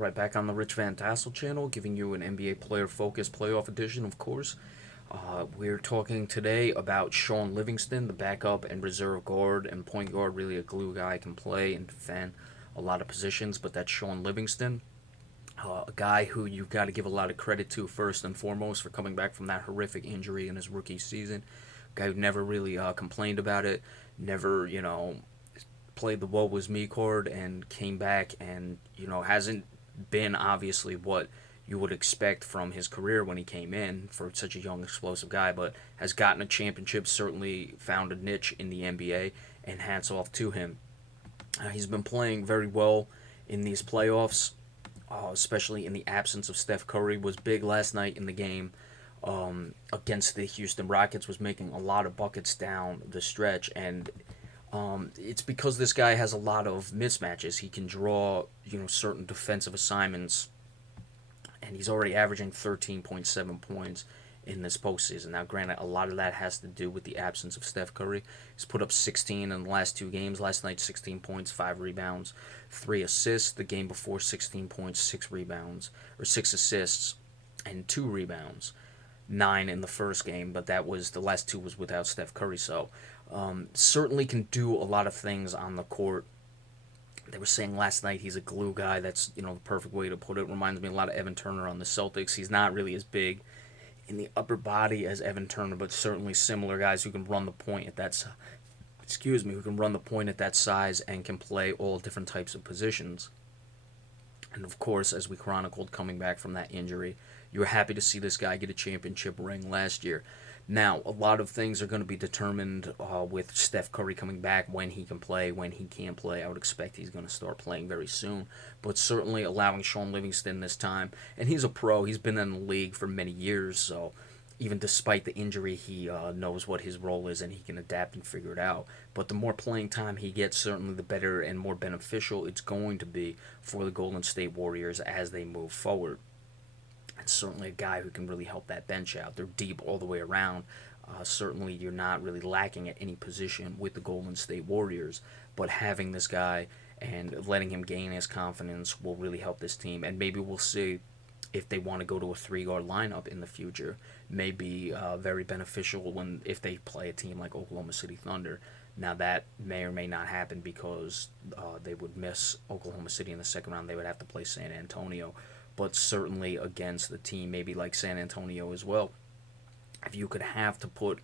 Right back on the Rich Van Tassel channel, giving you an NBA player focused playoff edition, of course. We're talking today about Shaun Livingston, the backup and reserve guard and point guard, really a glue guy, can play and defend a lot of positions, but that's Shaun Livingston. A guy who you've got to give a lot of credit to first and foremost for coming back from that horrific injury in his rookie season. A guy who never really complained about it, never, played the woe was me card and came back and, hasn't been obviously what you would expect from his career when he came in for such a young, explosive guy, but has gotten a championship, certainly found a niche in the NBA, and hats off to him. He's been playing very well in these playoffs, especially in the absence of Steph Curry. Was big last night in the game against the Houston Rockets, was making a lot of buckets down the stretch, and it's because this guy has a lot of mismatches. He can draw, certain defensive assignments, and he's already averaging 13.7 points in this postseason. Now, granted, a lot of that has to do with the absence of Steph Curry. He's put up 16 in the last two games. Last night, 16 points, 5 rebounds, 3 assists. The game before, 16 points, 6 rebounds, or 6 assists, and 2 rebounds. 9 in the first game, but that was the last 2 was without Steph Curry. So certainly can do a lot of things on the court. They were saying last night he's a glue guy. That's the perfect way to put it. Reminds me a lot of Evan Turner on the Celtics. He's not really as big in the upper body as Evan Turner, but certainly similar guys who can run the point at that. Who can run the point at that size and can play all different types of positions. And of course, as we chronicled coming back from that injury, you were happy to see this guy get a championship ring last year. Now, a lot of things are going to be determined with Steph Curry coming back, when he can play, when he can't play. I would expect he's going to start playing very soon. But certainly allowing Shaun Livingston this time. And he's a pro. He's been in the league for many years. So even despite the injury, he knows what his role is and he can adapt and figure it out. But the more playing time he gets, certainly the better and more beneficial it's going to be for the Golden State Warriors as they move forward. It's certainly a guy who can really help that bench out. They're deep all the way around. Certainly, you're not really lacking at any position with the Golden State Warriors, but having this guy and letting him gain his confidence will really help this team. And maybe we'll see if they want to go to a three-guard lineup in the future. May be very beneficial if they play a team like Oklahoma City Thunder. Now, that may or may not happen because they would miss Oklahoma City in the second round. They would have to play San Antonio. But certainly against the team maybe like San Antonio as well, if you could have to put,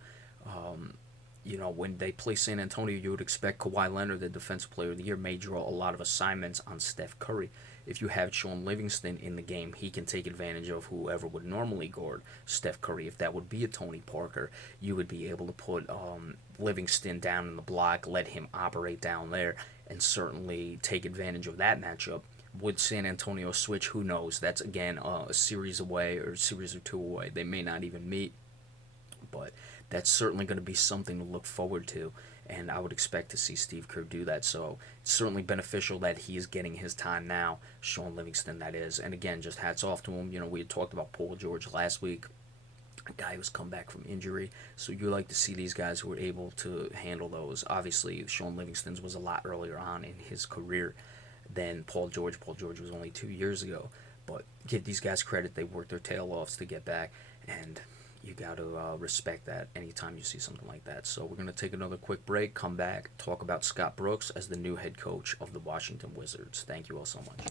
when they play San Antonio, you would expect Kawhi Leonard, the Defensive Player of the Year, may draw a lot of assignments on Steph Curry. If you have Shaun Livingston in the game, he can take advantage of whoever would normally guard Steph Curry. If that would be a Tony Parker, you would be able to put Livingston down in the block, let him operate down there, and certainly take advantage of that matchup. Would San Antonio switch? Who knows? That's, again, a series away or a series or two away. They may not even meet, but that's certainly going to be something to look forward to, and I would expect to see Steve Kerr do that. So it's certainly beneficial that he is getting his time now, Shaun Livingston, that is. And again, just hats off to him. We had talked about Paul George last week, a guy who's come back from injury. So you like to see these guys who are able to handle those. Obviously, Shaun Livingston's was a lot earlier on in his career than Paul George. Paul George was only 2 years ago. But give these guys credit. They worked their tail off to get back, and you got to respect that anytime you see something like that. So we're going to take another quick break, come back, talk about Scott Brooks as the new head coach of the Washington Wizards. Thank you all so much.